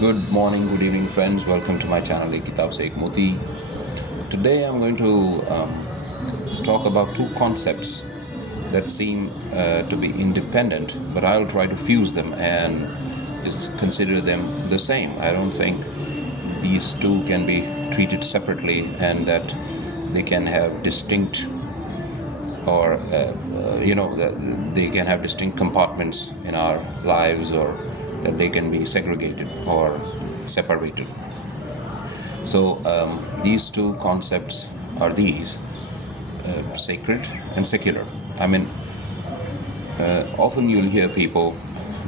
Good morning, good evening, friends. Welcome to my channel, Kitab Se Ek Moti. Today, I'm going to talk about two concepts that seem to be independent, but I'll try to fuse them and just consider them the same. I don't think these two can be treated separately, and that they can have distinct or they can have distinct compartments in our lives, or that they can be segregated or separated. So these two concepts are these: sacred and secular. I mean, often you'll hear people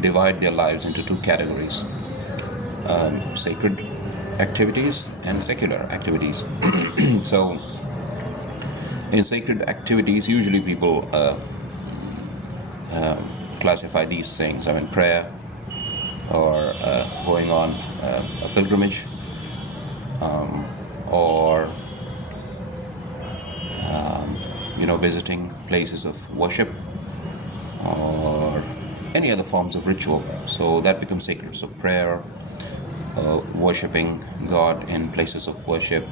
divide their lives into two categories: sacred activities and secular activities. So in sacred activities, usually people classify these things. I mean, prayer, or going on a pilgrimage, or visiting places of worship, or any other forms of ritual. So that becomes sacred. So prayer, worshipping God in places of worship,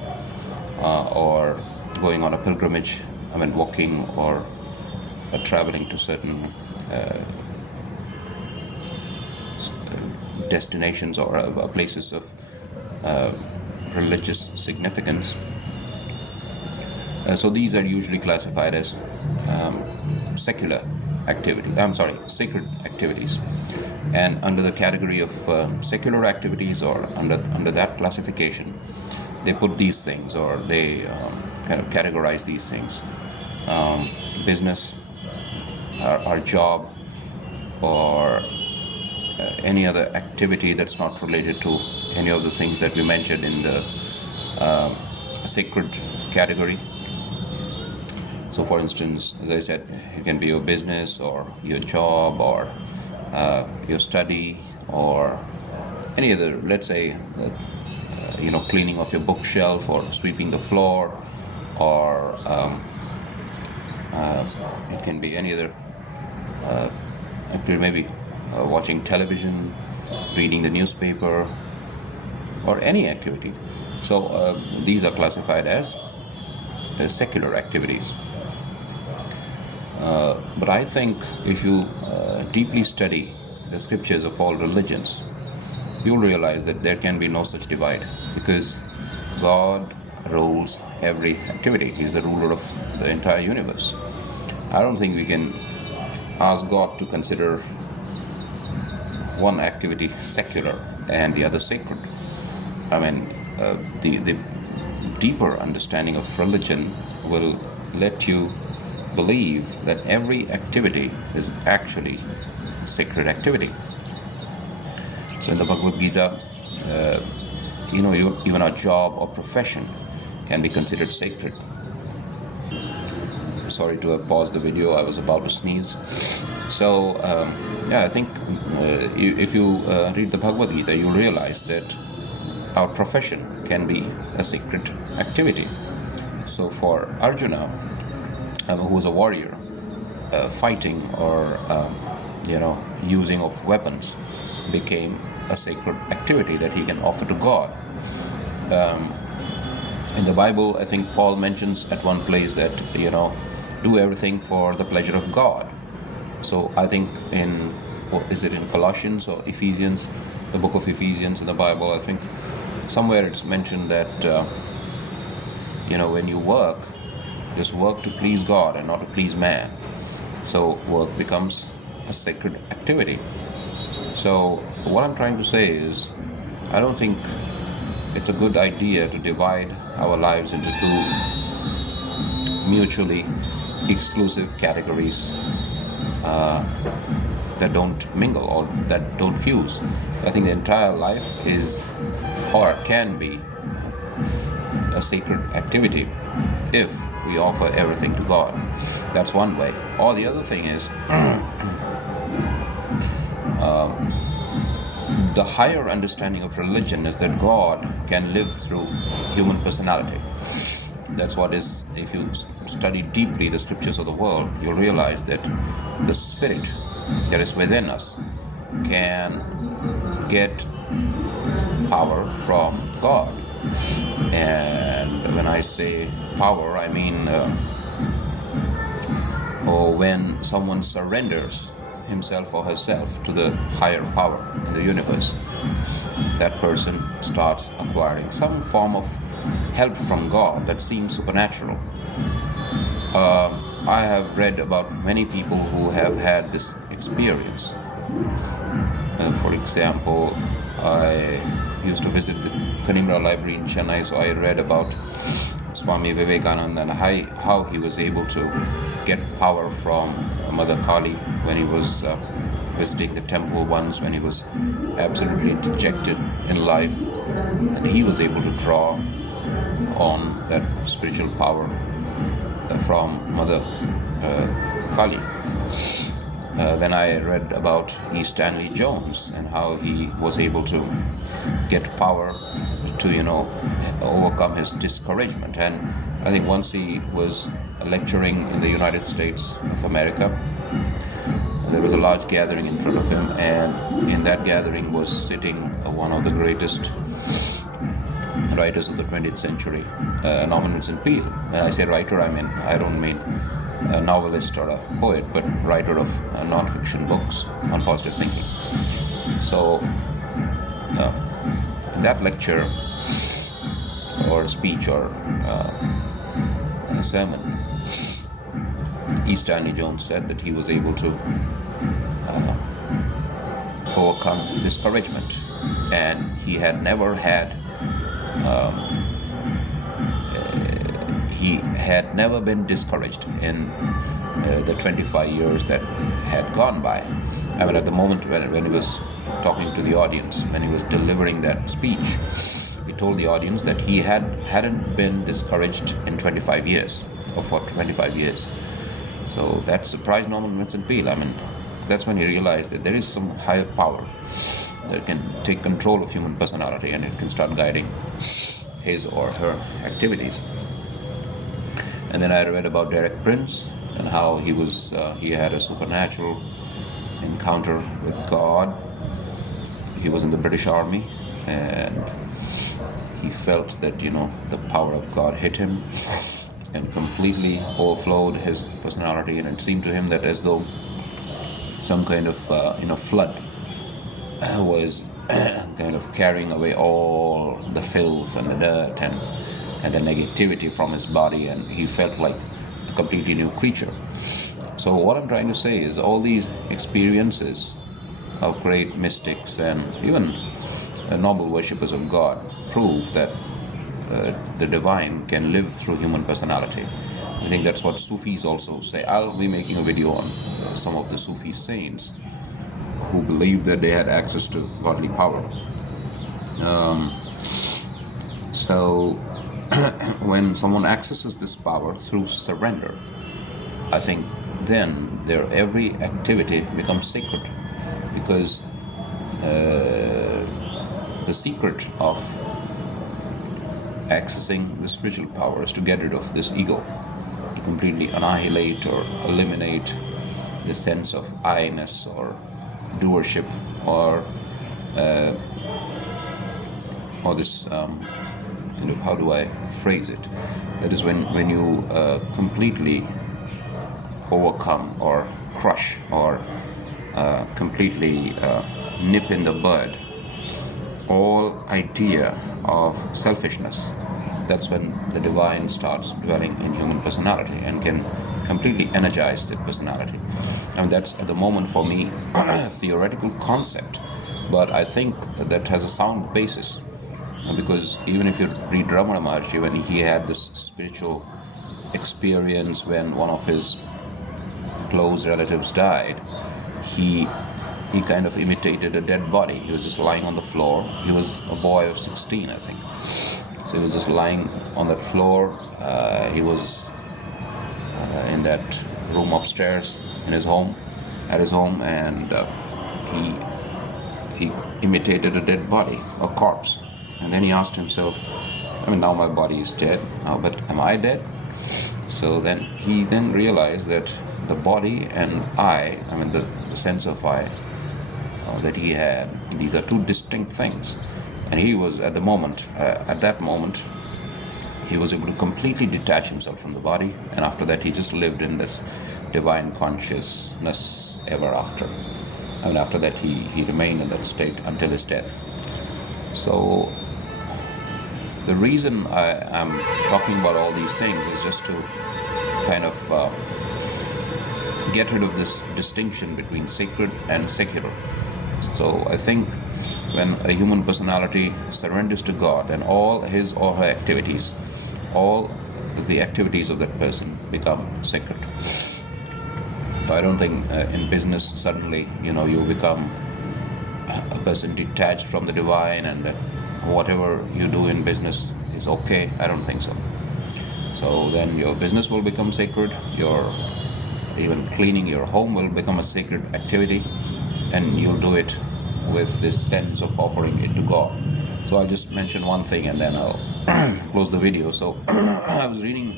or going on a pilgrimage. I mean, walking or traveling to certain destinations or places of religious significance. So these are usually classified as secular activity. Sacred activities. And under the category of secular activities, or under that classification, they put these things, or they kind of categorize these things: business, our job, or any other activity that's not related to any of the things that we mentioned in the sacred category. So for instance, as I said, it can be your business, or your job, or your study, or any other, let's say, cleaning of your bookshelf, or sweeping the floor, or it can be any other activity, maybe watching television, reading the newspaper, or any activity. So these are classified as secular activities. But I think if you deeply study the scriptures of all religions, you'll realize that there can be no such divide, because God rules every activity. He's the ruler of the entire universe. I don't think we can ask God to consider one activity secular and the other sacred. I mean, the deeper understanding of religion will let you believe that every activity is actually a sacred activity. So in the Bhagavad Gita, even our job or profession can be considered sacred. Sorry to have paused the video, I was about to sneeze. So I think if you read the Bhagavad Gita, you'll realize that our profession can be a sacred activity. So for Arjuna, who was a warrior, fighting or using of weapons became a sacred activity that he can offer to God. In the Bible, I think Paul mentions at one place that do everything for the pleasure of God. So I think is it in Colossians or Ephesians, the book of Ephesians in the Bible, I think somewhere it's mentioned that when you work, just work to please God and not to please man. So work becomes a sacred activity. So what I'm trying to say is, I don't think it's a good idea to divide our lives into two mutually exclusive categories that don't mingle or that don't fuse. I think the entire life is, or can be, a sacred activity if we offer everything to God. That's one way. Or the other thing is, the higher understanding of religion is that God can live through human personality. That's what is, if you study deeply the scriptures of the world, you'll realize that the spirit that is within us can get power from God. And when I say power, I mean or when someone surrenders himself or herself to the higher power in the universe, that person starts acquiring some form of help from God that seems supernatural. I have read about many people who have had this experience. For example, I used to visit the Kanimra Library in Chennai, so I read about Swami Vivekananda and how he was able to get power from Mother Kali when he was visiting the temple once, when he was absolutely dejected in life, and he was able to draw on that spiritual power from Mother Kali. Then I read about E. Stanley Jones and how he was able to get power to, overcome his discouragement. And I think once he was lecturing in the United States of America, there was a large gathering in front of him, and in that gathering was sitting one of the greatest writers of the 20th century, Norman Vincent Peale. When I say writer, I don't mean a novelist or a poet, but writer of non-fiction books on positive thinking. So in that lecture or speech or a sermon, E. Stanley Jones said that he was able to overcome discouragement, and he had never had he had never been discouraged in the 25 years that had gone by. At the moment when he was talking to the audience, when he was delivering that speech, he told the audience that he hadn't been discouraged in 25 years, or for 25 years. So that surprised Norman Vincent Peale. That's when he realized that there is some higher power that can take control of human personality, and it can start guiding his or her activities. And then I read about Derek Prince and how he had a supernatural encounter with God. He was in the British Army, and he felt that the power of God hit him and completely overflowed his personality, and it seemed to him that as though some kind of flood was kind of carrying away all the filth and the dirt and the negativity from his body, and he felt like a completely new creature. So what I'm trying to say is all these experiences of great mystics and even noble worshippers of God prove that the divine can live through human personality. I think that's what Sufis also say. I'll be making a video on some of the Sufi saints who believed that they had access to godly power. So when someone accesses this power through surrender, I think then their every activity becomes sacred, because the secret of accessing the spiritual power is to get rid of this ego, to completely annihilate or eliminate the sense of I-ness or doership or this how do I phrase it? That is when you completely overcome or crush or completely nip in the bud all idea of selfishness. That's when the divine starts dwelling in human personality and can completely energize the personality. That's at the moment for me a theoretical concept, but I think that has a sound basis, because even if you read Ramana Maharshi, when he had this spiritual experience when one of his close relatives died, he kind of imitated a dead body. He was just lying on the floor. He was a boy of 16, I think. So he was just lying on that floor. He was in that room upstairs at his home, and he imitated a dead body, a corpse. And then he asked himself, now my body is dead, but am I dead? So then he realized that the body and the sense of I that he had, these are two distinct things. And he was at that moment, he was able to completely detach himself from the body, and after that he just lived in this divine consciousness ever after. And after that he remained in that state until his death. So the reason I am talking about all these things is just to kind of get rid of this distinction between sacred and secular. So I think when a human personality surrenders to God, then all his or her activities, all the activities of that person become sacred. So I don't think in business suddenly, you become a person detached from the divine and that whatever you do in business is okay. I don't think so. So then your business will become sacred, your even cleaning your home will become a sacred activity, and you'll do it with this sense of offering it to God. So I'll just mention one thing and then I'll close the video. So I was reading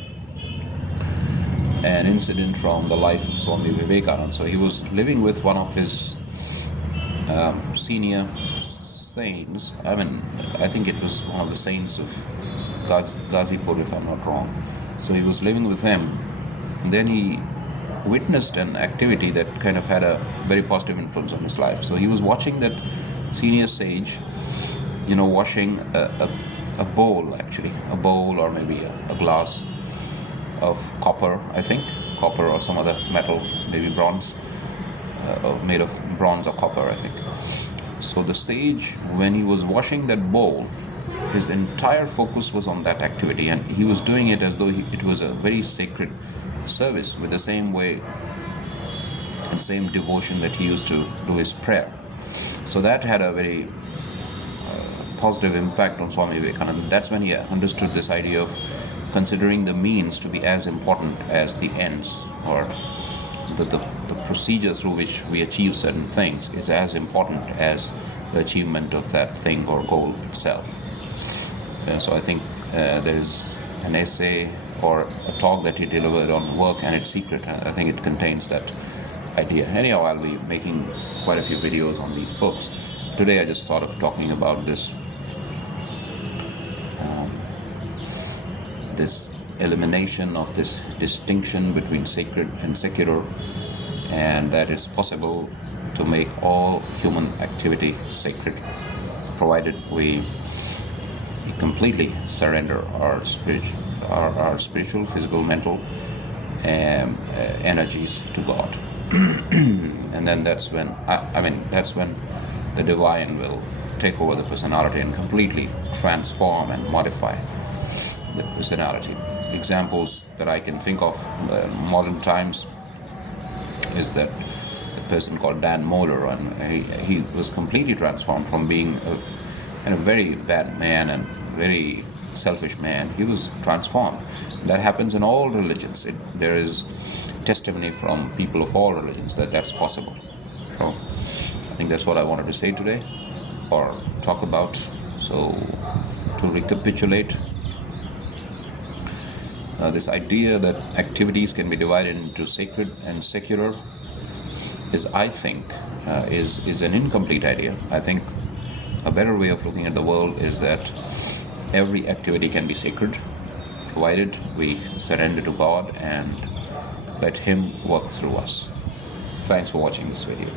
an incident from the life of Swami Vivekananda. So he was living with one of his senior saints. I think it was one of the saints of Ghazipur, if I'm not wrong. So he was living with him, and then he witnessed an activity that kind of had a very positive influence on his life. So he was watching that senior sage, washing a bowl, actually, a bowl or maybe a glass of copper, I think, copper or some other metal, maybe bronze, made of bronze or copper, I think. So the sage, when he was washing that bowl, his entire focus was on that activity, and he was doing it as though it was a very sacred service, with the same way and same devotion that he used to do his prayer. So that had a very positive impact on Swami Vivekananda. That's when he understood this idea of considering the means to be as important as the ends, or the procedure through which we achieve certain things is as important as the achievement of that thing or goal itself. So I think there's an essay or a talk that he delivered on work and its secret. I think it contains that idea. Anyhow, I'll be making quite a few videos on these books. Today I just thought of talking about this elimination of this distinction between sacred and secular, and that it's possible to make all human activity sacred, provided we completely surrender our spiritual, physical, mental energies to God. And then that's when that's when the divine will take over the personality and completely transform and modify the personality. Examples that I can think of in modern times is that a person called Dan Mohler, and he was completely transformed from being a very bad man and very selfish man. He was transformed. That happens in all religions. There is testimony from people of all religions that that's possible. So I think that's what I wanted to say today, or talk about. So to recapitulate, this idea that activities can be divided into sacred and secular is, I think, is an incomplete idea. I think a better way of looking at the world is that every activity can be sacred, provided we surrender to God and let Him work through us. Thanks for watching this video.